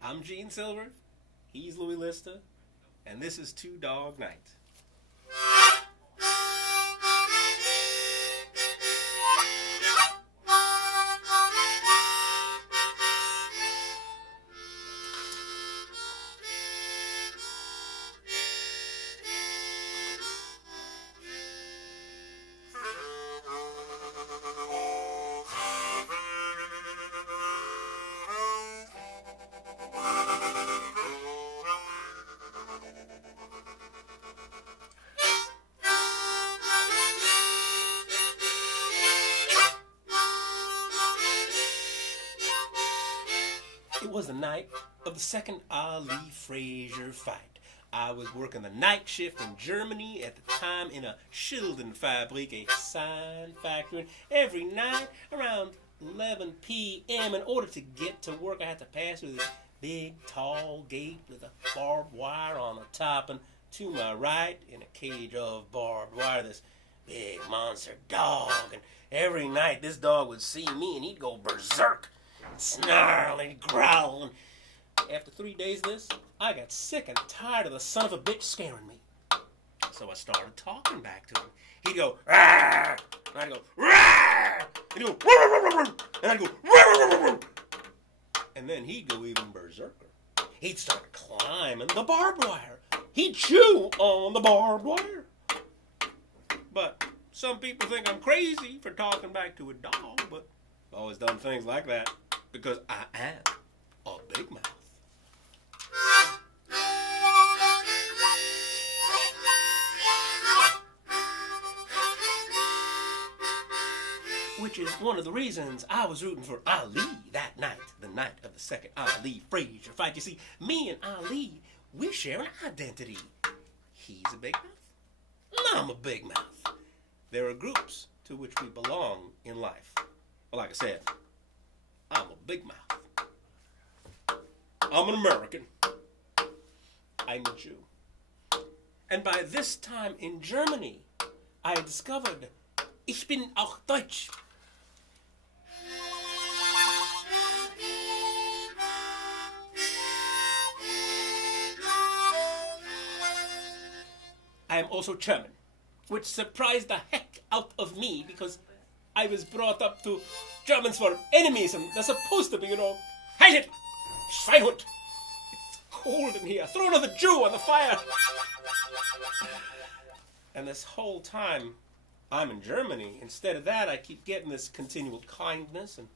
I'm Gene Silver, he's Louis Lister, and this is Two Dog Night. It was the night of the second Ali Frazier fight. I was working the night shift in Germany at the time in a Schildenfabrik, a sign factory. And every night around 11 p.m. in order to get to work, I had to pass through this big, tall gate with a barbed wire on the top. And to my right, in a cage of barbed wire, this big monster dog. And every night this dog would see me and he'd go berserk. Snarl and growl. And after 3 days of this, I got sick and tired of the son of a bitch scaring me. So I started talking back to him. He'd go, "Rawr!" And I'd go, "Rawr!" And he'd go, "Rawr!" And I'd go, "Rawr!" And then he'd go even berserker. He'd start climbing the barbed wire. He'd chew on the barbed wire. But some people think I'm crazy for talking back to a dog, but I've always done things like that because I am a big mouth. Which is one of the reasons I was rooting for Ali that night, the night of the second Ali Frazier fight. You see, me and Ali, we share an identity. He's a big mouth, and I'm a big mouth. There are groups to which we belong in life. Well, like I said, I'm a big mouth. I'm an American. I'm a Jew. And by this time in Germany, I had discovered, ich bin auch Deutsch. I am also German, which surprised the heck out of me because I was brought up to Germans were enemies and they're supposed to be, Halt it! Schweinhund! It's cold in here. Throw another Jew on the fire! And this whole time I'm in Germany, instead of that I keep getting this continual kindness and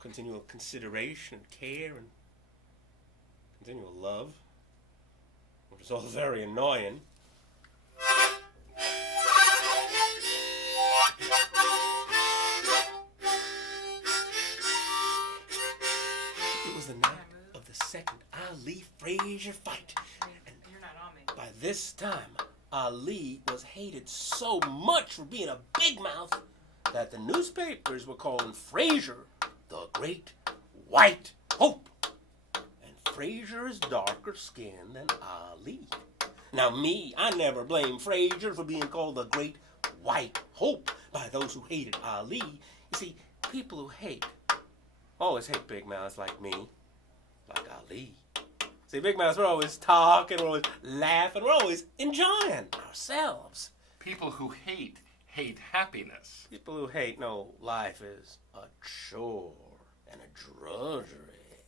continual consideration and care and continual love, which is all very annoying. It was the night of the second Ali Frazier fight. And by this time, Ali was hated so much for being a big mouth that the newspapers were calling Frazier the Great White Hope. And Frazier is darker skinned than Ali. Now me, I never blame Frazier for being called the Great White Hope by those who hated Ali. You see, people who hate always hate big mouths like me, like Ali. See, big mouths, we're always talking, we're always laughing, we're always enjoying ourselves. People who hate happiness. People who hate know life is a chore and a drudgery.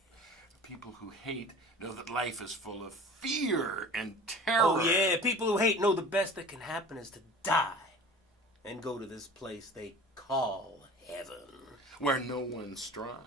People who hate know that life is full of fear and terror. Oh yeah, people who hate know the best that can happen is to die and go to this place they call heaven. Where no one strives.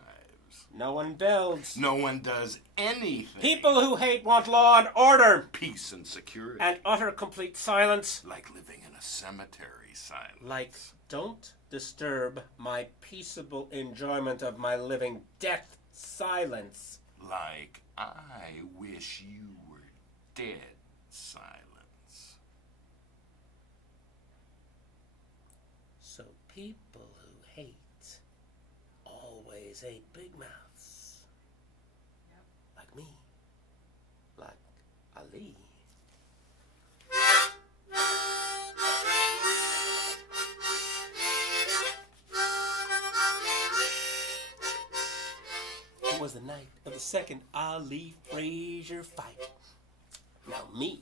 No one builds. No one does anything. People who hate want law and order. Peace and security. And utter complete silence. Like living in a cemetery silence. Like, don't disturb my peaceable enjoyment of my living death silence. Like, I wish you were dead silence. So people who hate always hate big mouths. Yep. Like me. Like Ali. It was the night of the second Ali Frazier fight. Now me,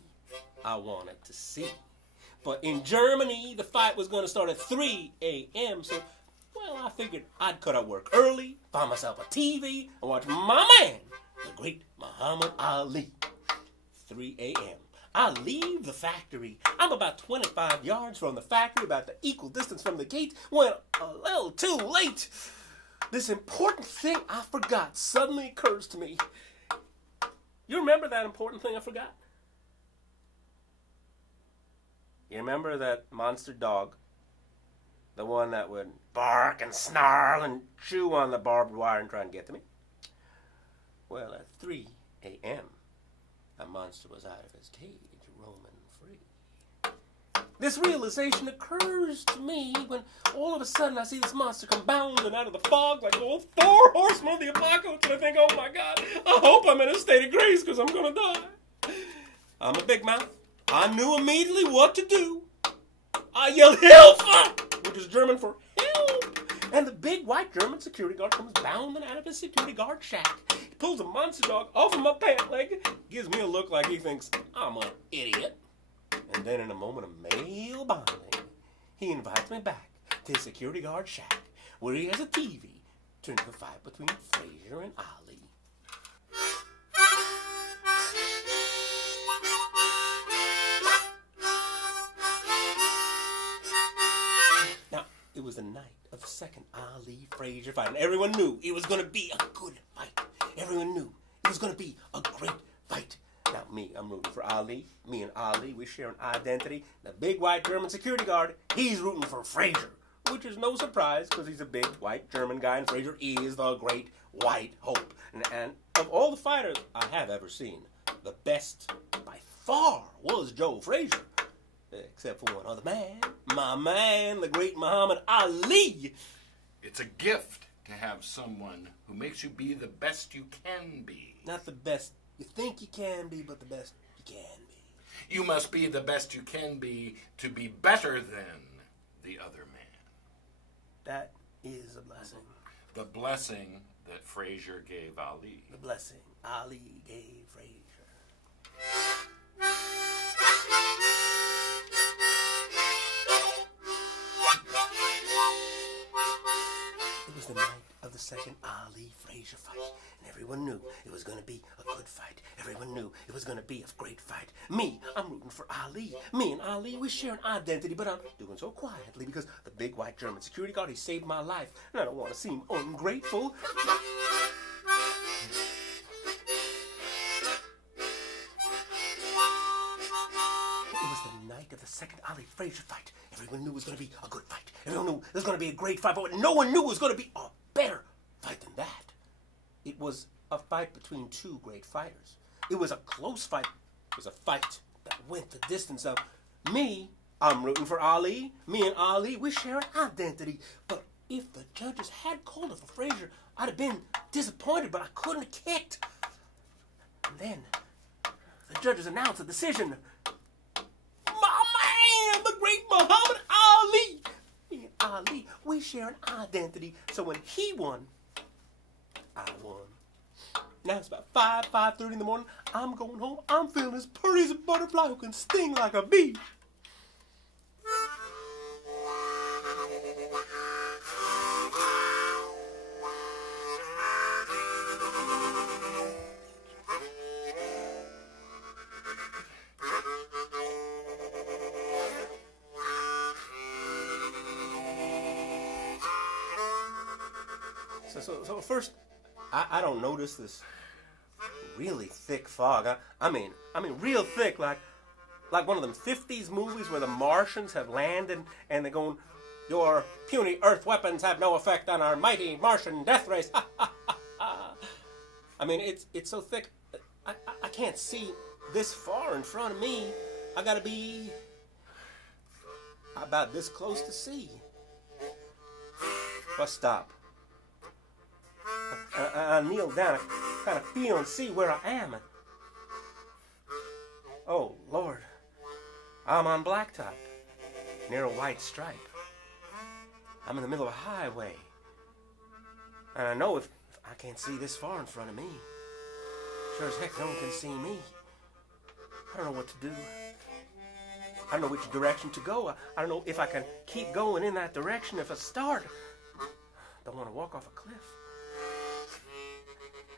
I wanted to see. But in Germany, the fight was going to start at 3 a.m. So, well, I figured I'd cut out work early, find myself a TV, and watch my man, the great Muhammad Ali. 3 a.m. I leave the factory. I'm about 25 yards from the factory, about the equal distance from the gate, when a little too late. This important thing I forgot suddenly occurs to me. You remember that important thing I forgot? You remember that monster dog? The one that would bark and snarl and chew on the barbed wire and try and get to me? Well, at 3 a.m., that monster was out of his cage, roaming free. This realization occurs to me when all of a sudden I see this monster come bounding out of the fog like the old 4 horsemen of the apocalypse, and I think, oh my God, I hope I'm in a state of grace because I'm going to die. I'm a big mouth. I knew immediately what to do. I yelled, Hilfe! Which is German for help. And the big white German security guard comes bounding out of his security guard shack. He pulls a monster dog off of my pant leg, gives me a look like he thinks I'm an idiot. And then in a moment of male bonding, he invites me back to his security guard shack, where he has a TV to the fight between Frazier and Ali. Now, it was the night of the second Ali Frazier fight, and everyone knew it was going to be a good fight. Everyone knew it was going to be a great fight. Now, me, I'm rooting for Ali. Me and Ali, we share an identity. The big white German security guard, he's rooting for Frazier, which is no surprise because he's a big white German guy, and Frazier is the great white hope. And of all the fighters I have ever seen, the best by far was Joe Frazier, except for one other man, my man, the great Muhammad Ali. It's a gift to have someone who makes you be the best you can be. Not the best you think you can be, but the best you can be. You must be the best you can be to be better than the other man. That is a blessing. The blessing that Frazier gave Ali. The blessing Ali gave Frazier. It was the night of the second Ali Frazier fight, and everyone knew it was going to be a good fight. Everyone knew it was going to be a great fight. Me, I'm rooting for Ali. Me and Ali, we share an identity, but I'm doing so quietly because the big white German security guard, he saved my life, and I don't want to seem ungrateful. It was the night of the second Ali Frazier fight. Everyone knew it was going to be a good fight. Everyone knew it was going to be a great fight, but what no one knew was going to be a better fight than that. It was a fight between two great fighters. It was a close fight. It was a fight that went the distance. Of me, I'm rooting for Ali. Me and Ali, we share an identity. But if the judges had called it for Frazier, I'd have been disappointed, but I couldn't have kicked. And then the judges announced the decision. My man, the great Muhammad Ali. Me and Ali, we share an identity. So when he won, I won. Now it's about 5:30 in the morning. I'm going home. I'm feeling as pretty as a butterfly who can sting like a bee. So first, I don't notice this really thick fog. I mean real thick, like one of them 50s movies where the Martians have landed and they're going, your puny Earth weapons have no effect on our mighty Martian death race. I mean, it's so thick, I can't see this far in front of me. I gotta be about this close to see. But stop. I kneel down, I kind of feel and see where I am. Oh, Lord, I'm on blacktop, near a white stripe. I'm in the middle of a highway. And I know if I can't see this far in front of me. Sure as heck no one can see me. I don't know what to do. I don't know which direction to go. I don't know if I can keep going in that direction if I start. Don't want to walk off a cliff.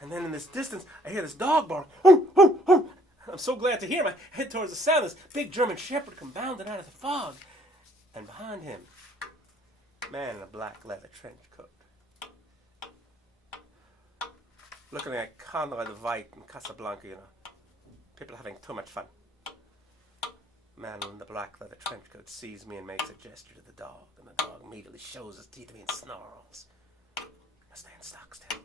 And then in this distance, I hear this dog bark. I'm so glad to hear him. I head towards the sound. This big German shepherd come bounding out of the fog. And behind him, a man in a black leather trench coat. Looking like Conrad the White in Casablanca, you know. People having too much fun. Man in the black leather trench coat sees me and makes a gesture to the dog, and the dog immediately shows his teeth at me and snarls. I stand stock still,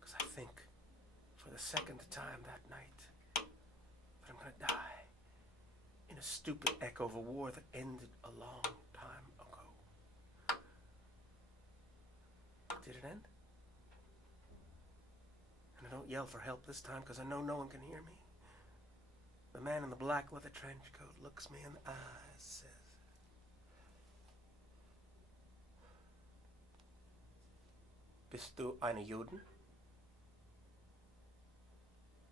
because I think, for the second time that night, that I'm going to die in a stupid echo of a war that ended a long time ago. Did it end? And I don't yell for help this time because I know no one can hear me. The man in the black leather trench coat looks me in the eyes, says, "Bist du eine Juden?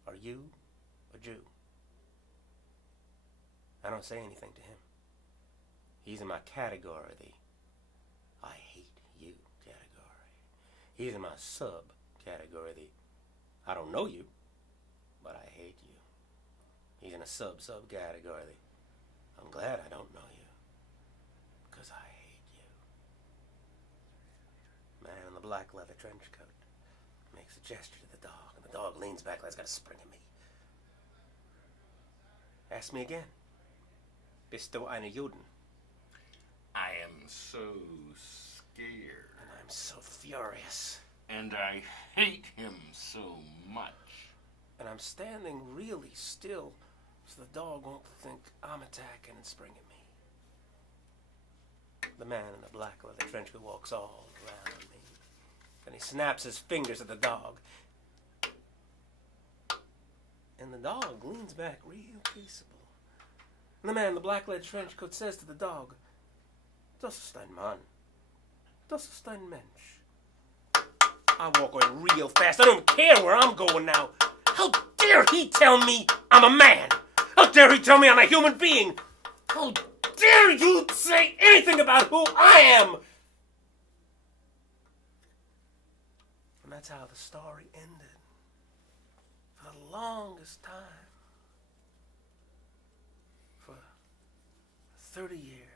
Are you a Jew?" I don't say anything to him. He's in my category, the I hate you category. He's in my sub-category, the I don't know you, but I hate you. He's in a sub-category, the I'm glad I don't know you, because I hate you. Man in the black leather trench coat makes a gesture to the dog, and the dog leans back like it's got a spring in me. Ask me again. Bist du eine Juden? I am so scared. And I'm so furious. And I hate him so much. And I'm standing really still so the dog won't think I'm attacking and springing me. The man in the black leather trench coat walks all around me. And he snaps his fingers at the dog. And the dog leans back real peaceable. And the man in the black leather trench coat says to the dog, "Das ist ein Mann. Das ist ein Mensch." I walk away real fast. I don't care where I'm going now. How dare he tell me I'm a man? How dare he tell me I'm a human being? How dare you say anything about who I am? And that's how the story ended. For the longest time. For 30 years.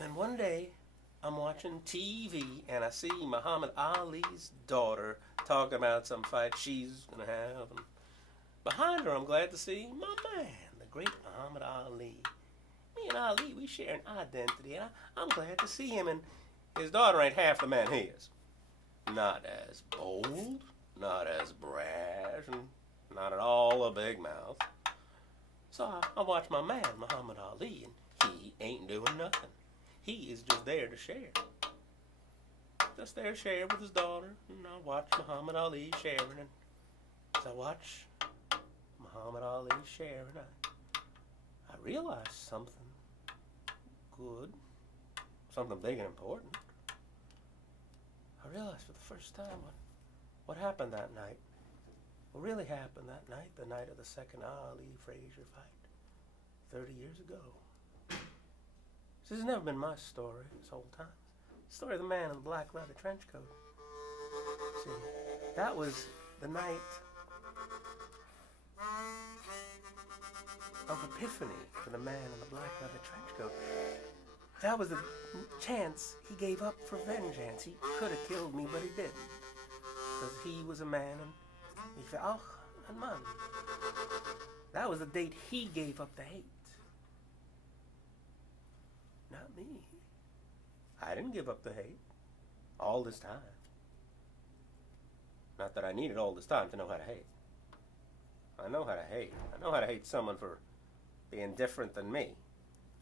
And one day, I'm watching TV and I see Muhammad Ali's daughter talking about some fight she's going to have. And behind her, I'm glad to see my man, the great Muhammad Ali. Me and Ali, we share an identity, and I'm glad to see him. And his daughter ain't half the man he is. Not as bold, not as brash, and not at all a big mouth. So I watch my man, Muhammad Ali, and he ain't doing nothing. He is just there to share. Just there to share with his daughter. And I watch Muhammad Ali sharing. And as I watch Muhammad Ali sharing, I realize something good. Something big and important. I realized for the first time what happened that night. What really happened that night, the night of the second Ali-Frazier fight, 30 years ago. This has never been my story this whole time. The story of the man in the black leather trench coat. See, that was the night of epiphany for the man in the black leather trench coat. That was the chance he gave up for vengeance. He could have killed me, but he didn't. Because he was a man and he said, "Ach, ein Mann." That was the date he gave up the hate. Not me. I didn't give up the hate all this time. Not that I needed all this time to know how to hate. I know how to hate. I know how to hate someone for being different than me.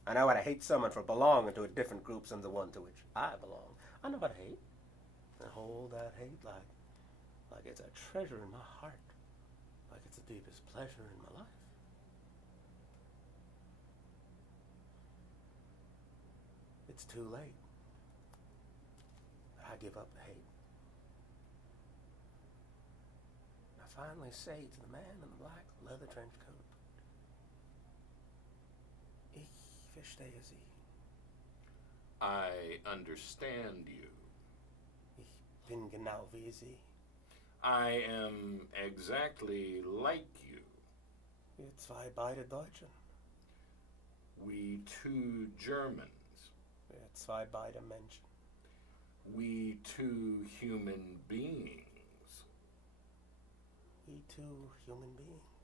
I know how to hate someone for belonging to a different group than the one to which I belong. I know how to hate. And hold that hate like it's a treasure in my heart. Like it's the deepest pleasure in my life. it's too late. I give up the hate. I finally say to the man in the black leather trench coat, Ich verstehe Sie. I understand you. Ich bin genau wie Sie. I am exactly like you. Wir zwei beide Deutschen. We two Germans. Wir zwei beide Menschen. We two human beings. We two human beings.